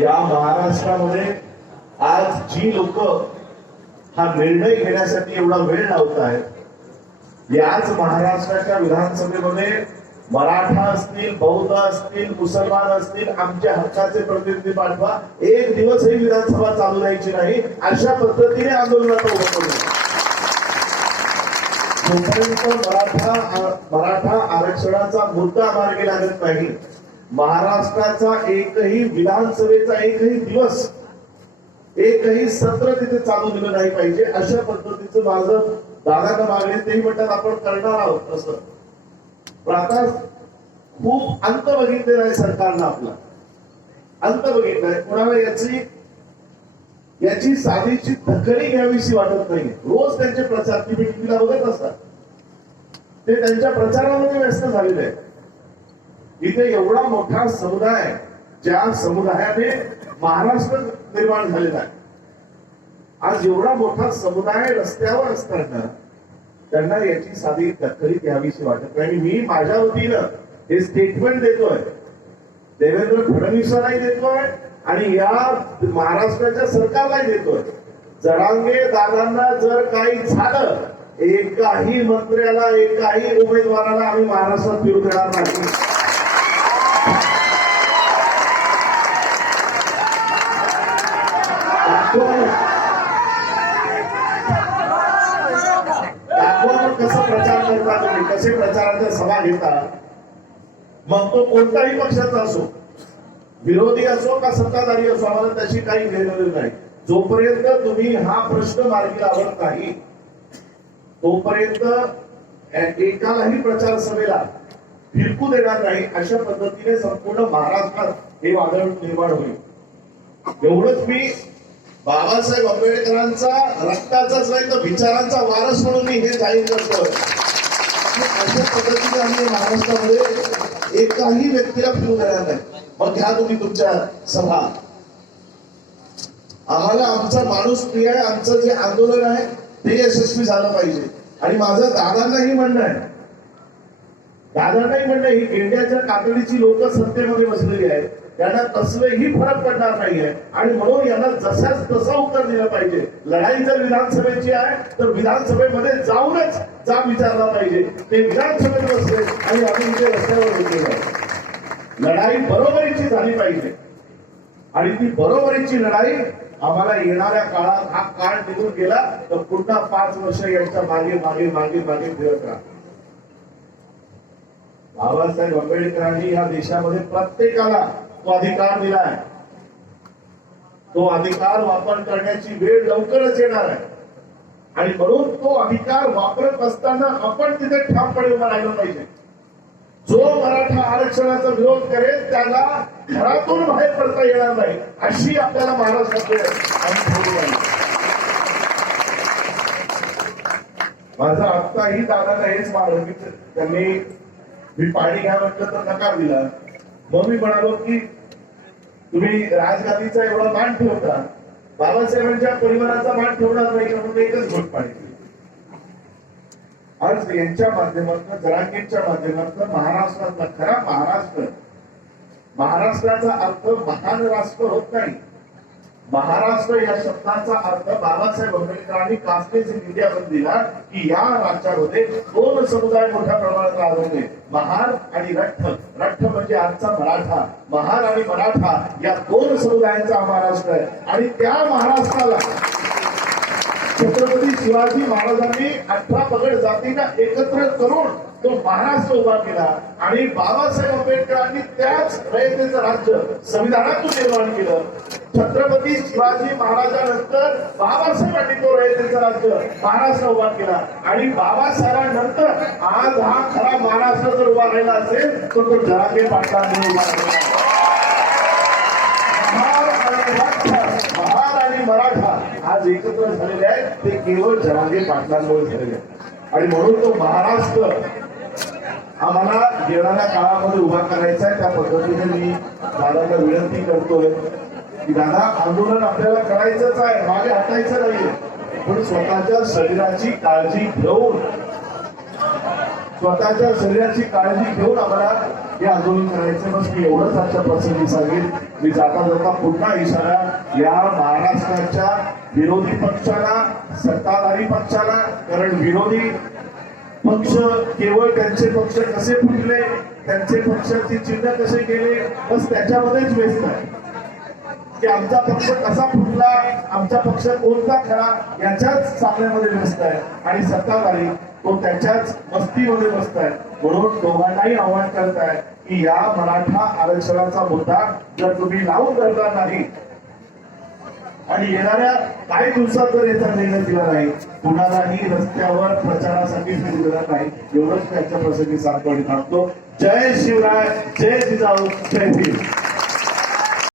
या महाराष्ट्रामध्ये आज जी लोक हा निर्णय घेण्यासाठी एवढा वेळ लावत आहेत, याच महाराष्ट्राच्या विधानसभेमध्ये मराठा असतील, बौद्ध असतील, मुसलमान असतील, आमच्या हक्काचे प्रतिनिधी पाठवा, एक दिवस ही विधानसभा चालू राहायची नाही, अशा पद्धतीने आंदोलनात उभं करू. जोपर्यंत मराठा आरक्षणाचा मुद्दा मार्गी लागत नाही, महाराष्ट्राचा एकही विधानसभेचा एकही दिवस, एकही सत्र तिथे चालू दिलं नाही पाहिजे, अशा पद्धतीचं माझं दादांना मागणी. तेही म्हणतात आपण करणार आहोत असं. पण आता खूप अंत बघितलेला आहे सरकारनं, आपला अंत बघितलाय. कोणाला याची साधीची दखली घ्यावीशी वाटत नाही. रोज त्यांचे प्रचार टीव्हीला बघत असतात, ते त्यांच्या प्रचारामध्ये व्यस्त झालेले आहे. इथे एवढा मोठा समुदाय, ज्या समुदायाने महाराष्ट्र निर्माण झालेला आहे, आज एवढा मोठा समुदाय रस्त्यावर असताना त्यांना याची साधी दखली घ्यावीशी वाटत नाही. मी माझ्या वतीनं हे स्टेटमेंट देतोय, देवेंद्र फडणवीसांनाही देतोय आणि या महाराष्ट्राच्या सरकारलाही देतोय. जरांगे दादांना जर काही झालं, एकाही मंत्र्याला, एकाही उमेदवाराला आम्ही महाराष्ट्रात फिरू देणार नाही. कसं प्रचार करता तुम्ही, कसे प्रचाराच्या सभा घेता, मग तो कोणताही पक्षाचा असो, विरोधी असो का सत्ताधारी असो, आम्हाला त्याची काही घेणं नाही. जोपर्यंत तुम्ही हा प्रश्न मार्गी लावत नाही, तोपर्यंत एकालाही प्रचार सभेला फिरकू देणार नाही. अशा पद्धतीने संपूर्ण महाराष्ट्रात हे वादळ निर्माण होईल. एवढंच मी बाबासाहेब आंबेडकरांचा रक्ताचाच नाही तर विचारांचा वारस म्हणून मी हे जाहीर करतोय. अशा पद्धतीने आम्ही महाराष्ट्रामध्ये एकाही व्यक्तीला फिरू देणार नाही. मग घ्या तुम्ही तुमच्या सभा. आम्हाला आमचा माणूस प्रिय आहे, आमचं जे आंदोलन आहे ते यशस्वी झालं पाहिजे. आणि माझं दादांनाही म्हणणं आहे, ही इंडियाच्या कातडीची लोक सत्तेमध्ये बसलेली आहेत, त्यांना तसलेही फरक पडणार नाहीये. आणि म्हणून यांना जशाच तसं उत्तर दिलं पाहिजे. लढाई जर विधानसभेची आहे तर विधानसभेमध्ये जाऊनच जाब विचारला पाहिजे. ते विधानसभेत बसले आणि आम्ही इथे रस्त्यावर उतरलो. लढाई बरोबरीची झाली पाहिजे आणि ती बरोबरीची लढाई आम्हाला येणाऱ्या काळात, हा काळ निघून गेला तर पुन्हा 5 वर्ष यांच्या मागे मागे मागे मागे फिरत राहा. बाबासाहेब आंबेडकरांनी या देशामध्ये प्रत्येकाला तो अधिकार दिलाय. तो अधिकार वापर करण्याची वेळ लवकरच येणार आहे आणि म्हणून तो अधिकार वापरत असताना आपण तिथे ठामपणे उभा राहिलं पाहिजे. जो मराठा आरक्षणाचा विरोध करेल त्याला घरातून बाहेर पडता येणार नाही, अशी आपल्याला महाराष्ट्रात माझं आत्ताही दादाला हेच मागणी. त्यांनी मी पाणी घ्या म्हटलं तर नकार दिला. मग मी म्हणालो की तुम्ही राजगादीचा एवढा मान ठेवता, बाबासाहेबांच्या परिवाराचा मान ठेवणार नाही म्हणून एकच घोट पाणी. आज यांच्या माध्यमातून, जरांगेंच्या माध्यमातून महाराष्ट्रातला खरा महाराष्ट्राचा अर्थ महान राष्ट्र होत नाही. महाराष्ट्र या शब्दाचा अर्थ बाबासाहेब आंबेडकरांनी कास्टेज इन इंडिया मध्ये दिला की या राज्यामध्ये 2 समुदाय मोठ्या प्रमाणात आढळले, महार आणि रठ्ठ. रठ्ठ म्हणजे आजचा मराठा. महार आणि मराठा या 2 समुदायांचा महाराष्ट्र आहे. आणि त्या महाराष्ट्राला छत्रपती शिवाजी महाराजांनी 18 पगड जातींना एकत्र करून तो महाराष्ट्र उभा केला. आणि बाबासाहेब आंबेडकरांनी त्याच रयतेचं राज्य संविधानातून निर्माण केलं. छत्रपती शिवाजी महाराजांनंतर बाबासाहेबांनी तो रयतेचं राज्य महाराष्ट्र उभा केला. आणि बाबासाहेबांनंतर आज हा खरा महाराष्ट्र जर उभा राहिला असेल तर तो जरांगे पाटलांनी उभा राहिला. महार आणि मराठा आज एकत्र झालेले आहेत, ते केवळ जरांगे पाटलांमुळे झालेले आहेत. आणि म्हणून तो महाराष्ट्र आम्हाला येणाऱ्या काळामध्ये उभा करायचा आहे. त्या पद्धतीने मी दादाला विनंती करतोय की दादा, आंदोलन आपल्याला करायचंच आहे, मागे हटायचं नाहीये, पण स्वतःच्या शरीराची काळजी घेऊन आम्हाला हे आंदोलन करायचं. बस मी एवढंच आजच्या प्रसंगी सांगेन. मी जाता जाता पुन्हा इशारा या महाराष्ट्राच्या विरोधी पक्षाला, सत्ताधारी पक्षाला, कारण विरोधी पक्ष केवळ त्यांचे पक्ष कसे फुटले, त्यांचे पक्षाची चिन्ह कसे केले, बस त्याच्यामध्येच व्यस्त आहे की आमचा पक्ष कसा फुटला, आमचा पक्ष कोणता खरा, याच्याच सामन्यामध्ये व्यस्त आहे. आणि सत्ताधारी तो त्याच्याच मस्तीमध्ये बसत आहे. म्हणून दोघांनाही आव्हान करत आहे की या मराठा आरक्षणाचा मुद्दा जर तुम्ही लावून धरला नाही आणि येणाऱ्या काही दिवसात जर याचा निर्णय दिला नाही, कुणालाही रस्त्यावर प्रचारासाठी फिरू देणार नाही. एवढंच त्याच्या प्रसंगी सांगतो आणि थांबतो. जय शिवराय, जय जिजाऊ, जय भीम.